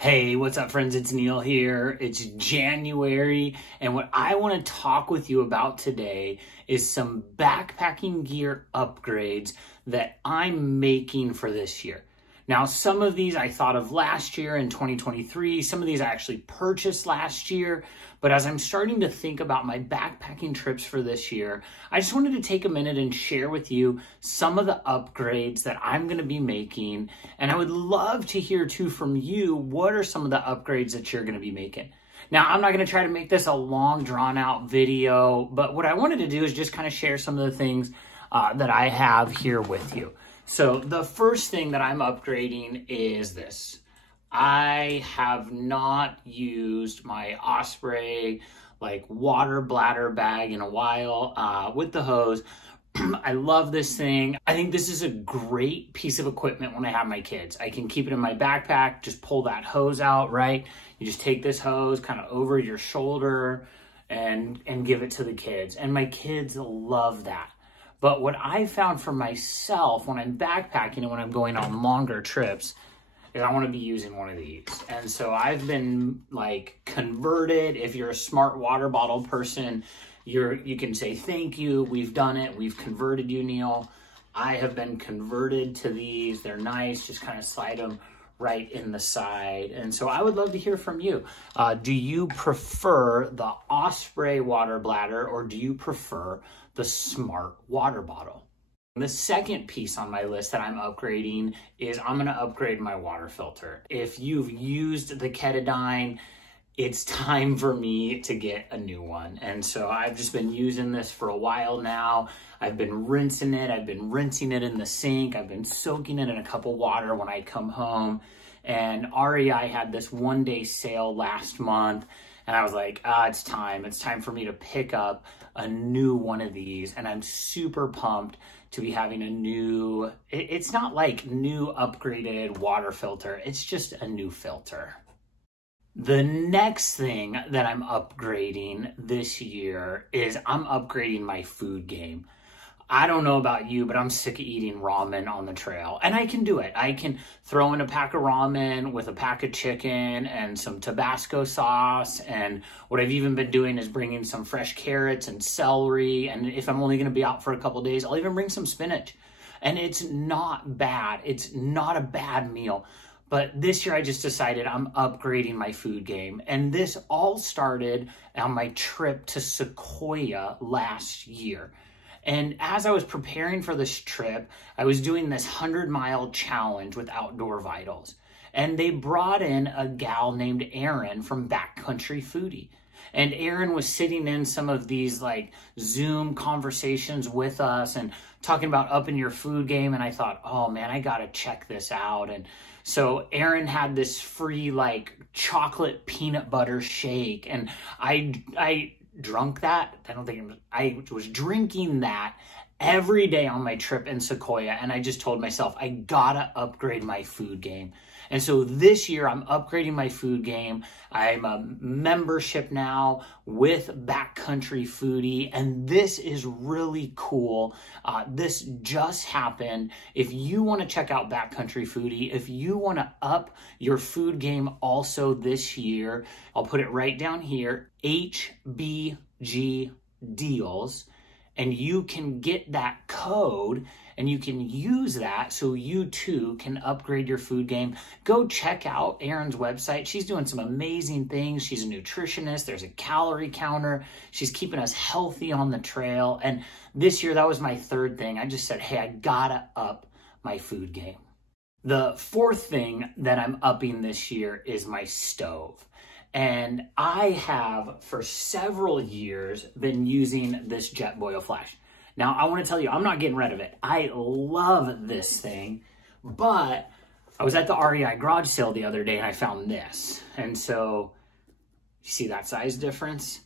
Hey, what's up, friends? It's Neil here. It's January, and what I want to talk with you about today is some backpacking gear upgrades that I'm making for this year. Now, some of these I thought of last year in 2023. Some of these I actually purchased last year. But as I'm starting to think about my backpacking trips for this year, I just wanted to take a minute and share with you some of the upgrades that I'm going to be making. And I would love to hear too from you, what are some of the upgrades that you're going to be making? Now, I'm not going to try to make this a long drawn out video, but what I wanted to do is just kind of share some of the things that I have here with you. So the first thing that I'm upgrading is this. I have not used my Osprey like water bladder bag in a while with the hose. I love this thing. I think this is a great piece of equipment when I have my kids. I can keep it in my backpack, just pull that hose out, right? You just take this hose kind of over your shoulder and give it to the kids. And my kids love that. But what I found for myself when I'm backpacking and when I'm going on longer trips is I want to be using one of these. And so I've been like converted. If you're a smart water bottle person, you can say, thank you, we've done it. We've converted you, Neil. I have been converted to these. They're nice, just kind of slide them right in the side. And so I would love to hear from you. Do you prefer the Osprey water bladder or do you prefer the smart water bottle? The second piece on my list that I'm upgrading is I'm going to upgrade my water filter. If you've used the Ketadine, it's time for me to get a new one. And so I've just been using this for a while now. I've been rinsing it. I've been rinsing it in the sink. I've been soaking it in a cup of water when I come home. And REI had this one-day sale last month. And I was like, it's time. It's time for me to pick up a new one of these. And I'm super pumped to be having a new, it's not like new upgraded water filter. It's just a new filter. The next thing that I'm upgrading this year is I'm upgrading my food game. I don't know about you, but I'm sick of eating ramen on the trail. And I can do it. I can throw in a pack of ramen with a pack of chicken and some Tabasco sauce. And what I've even been doing is bringing some fresh carrots and celery. And if I'm only going to be out for a couple days, I'll even bring some spinach. And it's not bad. It's not a bad meal. But this year I just decided I'm upgrading my food game. And this all started on my trip to Sequoia last year. And as I was preparing for this trip, I was doing this 100-mile challenge with Outdoor Vitals. And they brought in a gal named Erin from Backcountry Foodie. And Erin was sitting in some of these like Zoom conversations with us and talking about upping your food game. And I thought, oh man, I gotta check this out. And so Erin had this free like chocolate peanut butter shake. And I drunk that. I was drinking that every day on my trip in Sequoia. And I just told myself, I gotta upgrade my food game. And so this year I'm upgrading my food game. I'm a membership now with Backcountry Foodie. And this is really cool. This just happened. If you want to check out Backcountry Foodie, if you want to up your food game also this year, I'll put it right down here, HBG Deals. And you can get that code and you can use that so you too can upgrade your food game. Go check out Erin's website. She's doing some amazing things. She's a nutritionist. There's a calorie counter. She's keeping us healthy on the trail. And this year, that was my third thing. I just said, hey, I gotta up my food game. The fourth thing that I'm upping this year is my stove. And I have, for several years, been using this Jetboil Flash. Now, I want to tell you, I'm not getting rid of it. I love this thing, but I was at the REI garage sale the other day and I found this. And so, you see that size difference?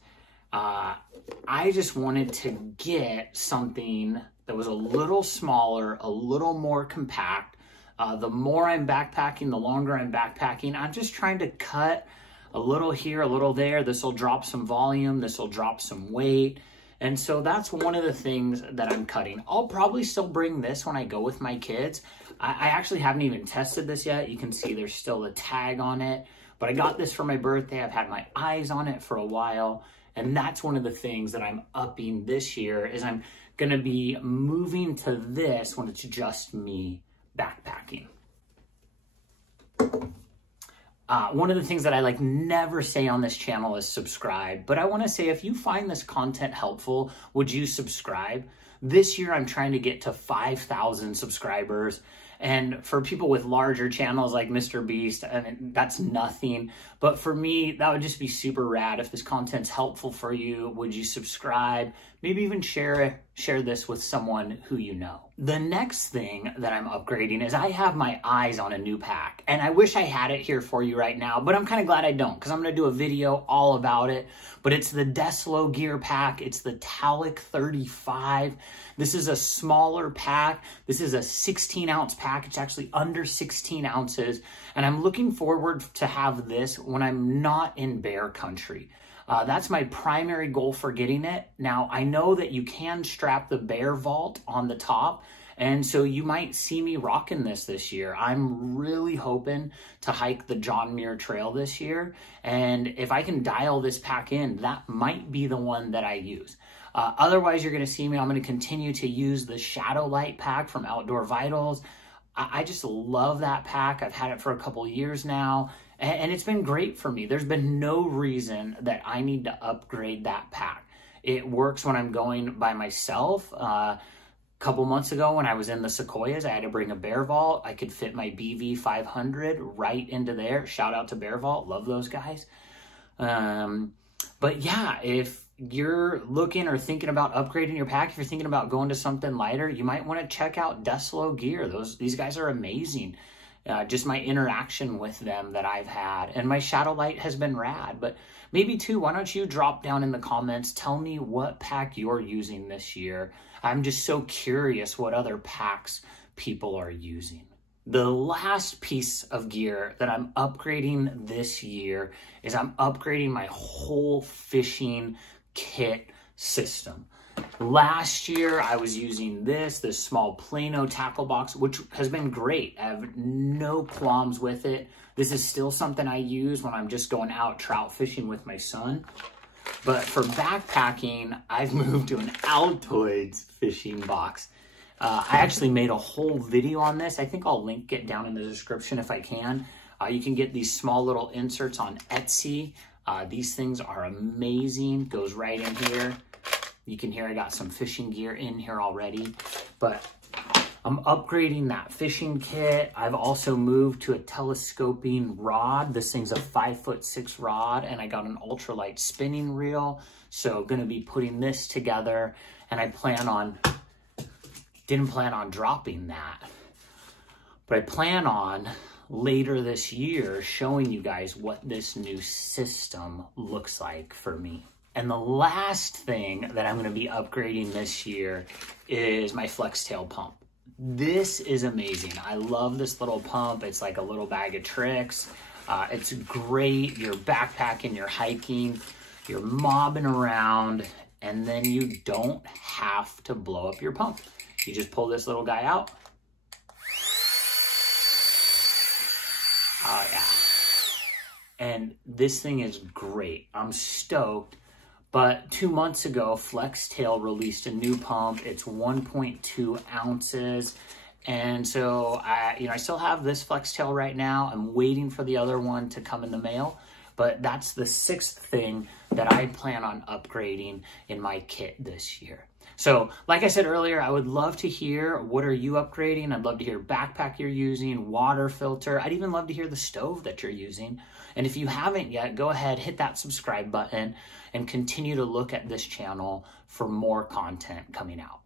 I just wanted to get something that was a little smaller, a little more compact. The more I'm backpacking, the longer I'm backpacking, I'm just trying to cut a little here, a little there. This will drop some volume. This will drop some weight. And so that's one of the things that I'm cutting. I'll probably still bring this when I go with my kids. I actually haven't even tested this yet. You can see there's still a tag on it. But I got this for my birthday. I've had my eyes on it for a while. And that's one of the things that I'm upping this year is I'm going to be moving to this when it's just me backpacking. One of the things that I never say on this channel is subscribe, but I want to say if you find this content helpful, would you subscribe? This year I'm trying to get to 5,000 subscribers. And for people with larger channels like Mr. Beast, and that's nothing. But for me, that would just be super rad. If this content's helpful for you, would you subscribe? Maybe even share this with someone who you know. The next thing that I'm upgrading is I have my eyes on a new pack. And I wish I had it here for you right now, but I'm kind of glad I don't because I'm going to do a video all about it. But it's the Deslo Gear pack. It's the Talic 35. This is a smaller pack. This is a 16-ounce pack. It's actually under 16 ounces. And I'm looking forward to have this when I'm not in bear country. That's my primary goal for getting it. Now, I know that you can strap the bear vault on the top, and so you might see me rocking this year. I'm really hoping to hike the John Muir Trail this year, and if I can dial this pack in, that might be the one that I use. Otherwise, you're going to see me. I'm going to continue to use the Shadow Light pack from Outdoor Vitals. I just love that pack. I've had it for a couple years now, and it's been great for me. There's been no reason that I need to upgrade that pack. It works when I'm going by myself. A couple months ago when I was in the Sequoias, I had to bring a bear vault. I could fit my BV 500 right into there. Shout out to Bear Vault. Love those guys. But yeah, if you're looking or thinking about upgrading your pack, if you're thinking about going to something lighter, you might want to check out Deslo Gear. These guys are amazing. Just my interaction with them that I've had. And my Shadow Light has been rad. But maybe too, why don't you drop down in the comments, tell me what pack you're using this year. I'm just so curious what other packs people are using. The last piece of gear that I'm upgrading this year is I'm upgrading my whole fishing kit system. Last year, I was using this small Plano tackle box, which has been great. I have no qualms with it. This is still something I use when I'm just going out trout fishing with my son. But for backpacking, I've moved to an Altoids fishing box. I actually made a whole video on this. I think I'll link it down in the description if I can. You can get these small little inserts on Etsy. These things are amazing. Goes right in here. You can hear I got some fishing gear in here already, but I'm upgrading that fishing kit. I've also moved to a telescoping rod. This thing's a 5'6" rod, and I got an ultralight spinning reel. So I'm gonna be putting this together, and I didn't plan on dropping that, but I plan on later this year showing you guys what this new system looks like for me. And the last thing that I'm going to be upgrading this year is my flex tail pump. This is amazing. I love this little pump. It's like a little bag of tricks. It's great. You're backpacking, you're hiking, you're mobbing around, and then you don't have to blow up your pump. You just pull this little guy out. Oh yeah. And this thing is great. I'm stoked. But 2 months ago, Flextail released a new pump. It's 1.2 ounces. And so I still have this Flextail right now. I'm waiting for the other one to come in the mail. But that's the 6th thing that I plan on upgrading in my kit this year. So like I said earlier, I would love to hear, what are you upgrading? I'd love to hear backpack you're using, water filter. I'd even love to hear the stove that you're using. And if you haven't yet, go ahead, hit that subscribe button and continue to look at this channel for more content coming out.